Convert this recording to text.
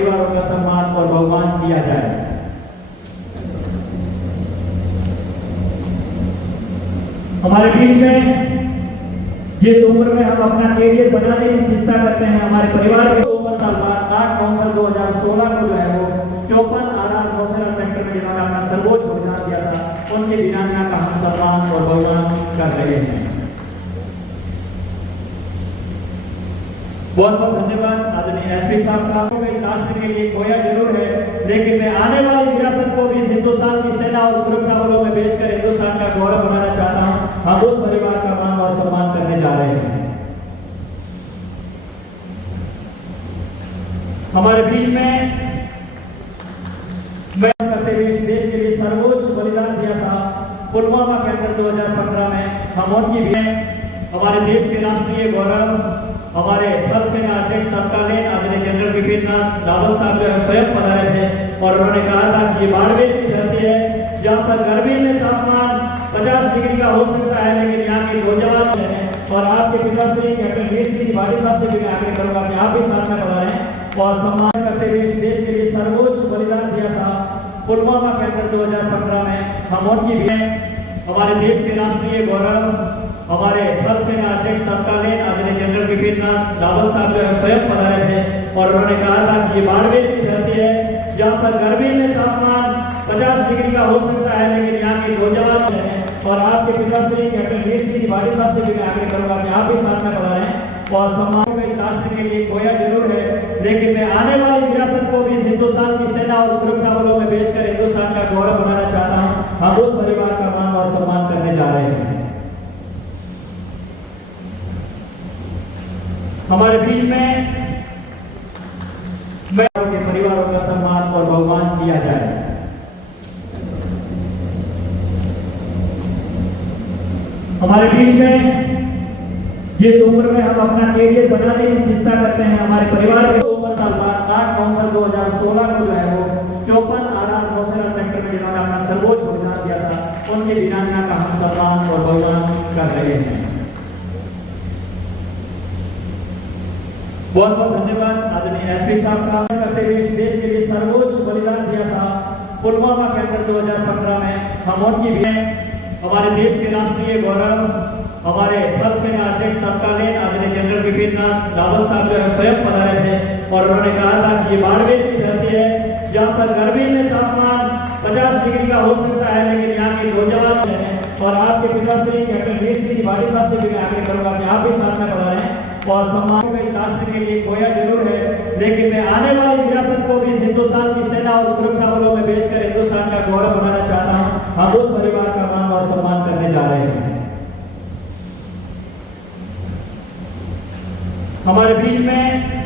परिवारों का सम्मान और बहुमान किया जाए। हमारे बीच में जिस उम्र में हम अपना कैरियर बनाने की चिंता करते हैं, हमारे परिवार के 8 नवंबर 2016 को जो है वो 54 आर नौसेना सेक्टर में जिन्होंने अपना सर्वोच्च बलिदान दिया था, उनके वीरांगना का हम सम्मान और बहुमान कर रहे हैं। बहुत बहुत धन्यवाद आदरणीय एसपी साहब का। इस राष्ट्र के लिए खोया जरूर है, लेकिन मैं आने वाली विरासत को भी हिंदुस्तान की सेना और सुरक्षा बलों में भेजकर हिंदुस्तान का गौरव बनाना चाहता हूं। हम उस परिवार का मान और सम्मान करने जा रहे हैं। हमारे बीच में मैं करते हुए इस देश के लिए सर्वोच्च बलिदान दिया था पुलवामा के अंदर 2015 में, हम उनकी भी हमारे देश के राष्ट्रीय गौरव हमारे थल सेना अध्यक्ष तत्कालीन आदरणीय जनरल बिपिन रावत साहब जो है स्वयं पधारे थे और उन्होंने कहा था कि ये बाड़मेर की धरती है जहाँ पर गर्मी में तापमान 50 डिग्री का हो सकता है, लेकिन यहाँ के नौजवान हैं। और आपके पिताश्री कैप्टन वीर सिंह त्रिपाठी साहब से भी मैं आग्रह करूंगा कि आप भी साथ में पधारें और सम्मान करते हुए इस देश के लिए सर्वोच्च बलिदान दिया था पुलवामा के अंदर 2015 में, हम उनकी भी हमारे देश के राष्ट्रीय गौरव हमारे थल सेना अध्यक्ष तत्कालीन आदरणीय जनरल बिपिन रावत साहब जो है स्वयं पधारे थे और उन्होंने कहा था कि ये बाड़मेर की धरती है जहाँ पर गर्मी में तापमान 50 डिग्री का हो सकता है, लेकिन यहाँ के नौजवान हैं। और आपके पिताश्री कैप्टन वीर सिंह त्रिपाठी साहब से भी मैं आग्रह करूंगा कि आप भी साथ में पधारें और सम्मान को इस राष्ट्र के लिए खोया जरूर है, लेकिन मैं आने वाली विरासत को भी हिंदुस्तान की सेना और सुरक्षा बलों में भेजकर हिंदुस्तान का गौरव बनाना चाहता हूँ। हम उस परिवार का मान और सम्मान करने जा रहे हैं। हमारे बीच में के परिवारों का सम्मान और बहुमान किया जाए। हमारे बीच में जिस उम्र में हम अपना कैरियर बनाने की चिंता करते हैं, हमारे परिवार के 8 नवंबर 2016 को जो है वो 54 आर नौसेना सेक्टर में जिन्होंने अपना सर्वोच्च बलिदान दिया था, उनके वीरांगना का हम सम्मान और बहुमान कर रहे हैं। बहुत बहुत धन्यवाद आदरणीय एसपी साहब का। करते हुए इस देश के लिए सर्वोच्च बलिदान दिया था पुलवामा के अंदर 2015 में, हम उनकी भी हमारे देश के राष्ट्रीय गौरव हमारे थल सेना अध्यक्ष तत्कालीन आदरणीय जनरल बिपिन रावत साहब जो है स्वयं पधारे थे और उन्होंने कहा था कि ये बाड़मेर की धरती है जहाँ पर गर्मी में तापमान 50 डिग्री का हो सकता है, लेकिन यहाँ के नौजवान हैं। और आपके पिताश्री कैप्टन वीर सिंह त्रिपाठी साहब से भी मैं आग्रह करूंगा कि आप भी साथ में पधारें और सम्मान को इस राष्ट्र के लिए खोया जरूर है, लेकिन मैं आने वाली विरासत को भी हिंदुस्तान की सेना और सुरक्षा बलों में भेजकर हिंदुस्तान का गौरव बनाना चाहता हूँ। हम उस परिवार का मान और सम्मान करने जा रहे हैं। हमारे बीच में